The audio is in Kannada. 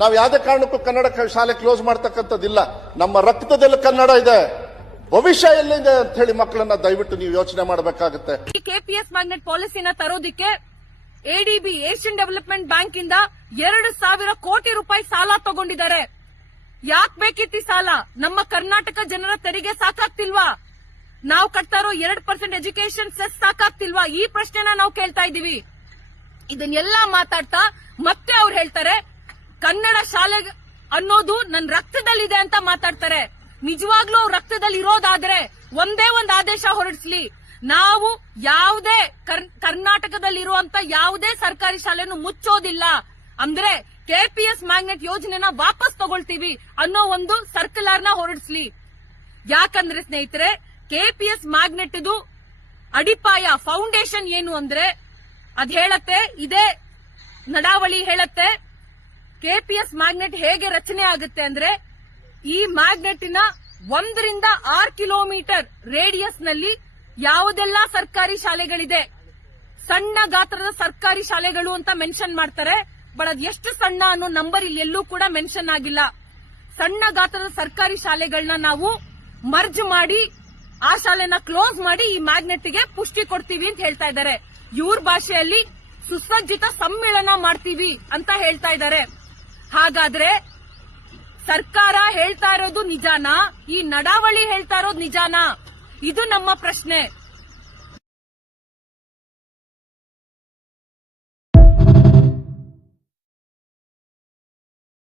ನಾವು ಯಾವುದೇ ಕಾರಣಕ್ಕೂ ಕನ್ನಡ ಶಾಲೆ ಕ್ಲೋಸ್ ಮಾಡ್ತಕ್ಕಂಥದ್ದಿಲ್ಲ. ನಮ್ಮ ರಕ್ತದಲ್ಲಿ ಕನ್ನಡ ಇದೆ, ಭವಿಷ್ಯ ಎಲ್ಲಿದೆ ಅಂತ ಹೇಳಿ ಮಕ್ಕಳನ್ನ ದಯವಿಟ್ಟು ನೀವು ಯೋಚನೆ ಮಾಡಬೇಕಾಗುತ್ತೆ. ಈ ಕೆಪಿಎಸ್ ಮ್ಯಾಗ್ನೆಟ್ ಪಾಲಿಸಿನ ತರೋದಿಕ್ಕೆ ಎಡಿಬಿ ಏಷ್ಯನ್ ಡೆವಲಪ್ಮೆಂಟ್ ಬ್ಯಾಂಕ್ ಇಂದ 2,000 ಕೋಟಿ ರೂಪಾಯಿ ಸಾಲ ತಗೊಂಡಿದ್ದಾರೆ. ಯಾಕೆ ಬೇಕಿತ್ತು ಸಾಲ? ನಮ್ಮ ಕರ್ನಾಟಕ ಜನರ ತೆರಿಗೆ ಸಾಕಾಗ್ತಿಲ್ವಾ? ನಾವು ಕಟ್ತಾ ಇರೋ 2% ಎಜುಕೇಶನ್ ಸೆಸ್ ಸಾಕಾಗ್ತಿಲ್ವಾ? ಈ ಪ್ರಶ್ನೆನ ನಾವು ಕೇಳ್ತಾ ಇದೀವಿ. ಇದನ್ನೆಲ್ಲ ಮಾತಾಡ್ತಾ ಮತ್ತೆ ಅವ್ರು ಹೇಳ್ತಾರೆ ಕನ್ನಡ ಶಾಲೆ ಅನ್ನೋದು ನನ್ನ ರಕ್ತದಲ್ಲಿದೆ ಅಂತ ಮಾತಾಡ್ತಾರೆ. ನಿಜವಾಗ್ಲೂ ಅವ್ರ ರಕ್ತದಲ್ಲಿ ಇರೋದಾದ್ರೆ ಒಂದೇ ಒಂದು ಆದೇಶ ಹೊರಡಿಸ್ಲಿ, ನಾವು ಯಾವುದೇ ಕರ್ನಾಟಕದಲ್ಲಿರುವಂತ ಯಾವುದೇ ಸರ್ಕಾರಿ ಶಾಲೆಯನ್ನು ಮುಚ್ಚೋದಿಲ್ಲ, ಅಂದ್ರೆ ಕೆಪಿಎಸ್ ಮ್ಯಾಗ್ನೆಟ್ ಯೋಜನೆನ ವಾಪಸ್ ತಗೊಳ್ತೀವಿ ಅನ್ನೋ ಒಂದು ಸರ್ಕ್ಯುಲರ್ ನ ಹೊರಡಿಸ್ಲಿ. ಯಾಕಂದ್ರೆ ಸ್ನೇಹಿತರೆ, ಕೆಪಿಎಸ್ ಮ್ಯಾಗ್ನೆಟ್ ಇದು ಅಡಿಪಾಯ, ಫೌಂಡೇಶನ್ ಏನು ಅಂದ್ರೆ ಅದ್ ಹೇಳತ್ತೆ, ಇದೇ ನಡಾವಳಿ ಹೇಳತ್ತೆ ಕೆಪಿಎಸ್ ಮ್ಯಾಗ್ನೆಟ್ ಹೇಗೆ ರಚನೆ ಆಗುತ್ತೆ ಅಂದ್ರೆ ಈ ಮ್ಯಾಗ್ನೆಟಿನ 1 ರಿಂದ 6 ಕಿಲೋಮೀಟರ್ ರೇಡಿಯಸ್ ನಲ್ಲಿ ಯಾವುದೆಲ್ಲ ಸರ್ಕಾರಿ ಶಾಲೆಗಳಿದೆ, ಸಣ್ಣ ಗಾತ್ರದ ಸರ್ಕಾರಿ ಶಾಲೆಗಳು ಅಂತ ಮೆನ್ಷನ್ ಮಾಡ್ತಾರೆ. ಬಟ್ ಅದ್ ಎಷ್ಟು ಸಣ್ಣ ಅನ್ನೋ ನಂಬರ್ ಇಲ್ಲಿ ಎಲ್ಲೂ ಕೂಡ ಮೆನ್ಷನ್ ಆಗಿಲ್ಲ. ಸಣ್ಣ ಗಾತ್ರದ ಸರ್ಕಾರಿ ಶಾಲೆಗಳನ್ನ ನಾವು ಮರ್ಜ್ ಮಾಡಿ ಆ ಶಾಲೆನ ಕ್ಲೋಸ್ ಮಾಡಿ ಈ ಮ್ಯಾಗ್ನೆಟ್ಗೆ ಪುಷ್ಟಿ ಕೊಡ್ತೀವಿ ಅಂತ ಹೇಳ್ತಾ ಇದ್ದಾರೆ. ಇವ್ರ ಭಾಷೆಯಲ್ಲಿ ಸುಸಜ್ಜಿತ ಸಮ್ಮೇಳನ ಮಾಡ್ತೀವಿ ಅಂತ ಹೇಳ್ತಾ ಇದ್ದಾರೆ. ಹಾಗಾದ್ರೆ ಸರ್ಕಾರ ಹೇಳ್ತಾ ಇರೋದು ನಿಜಾನಾ? ಈ ನಡಾವಳಿ ಹೇಳ್ತಾ ಇರೋದು ನಿಜಾನಾ? ಇದು ನಮ್ಮ ಪ್ರಶ್ನೆ.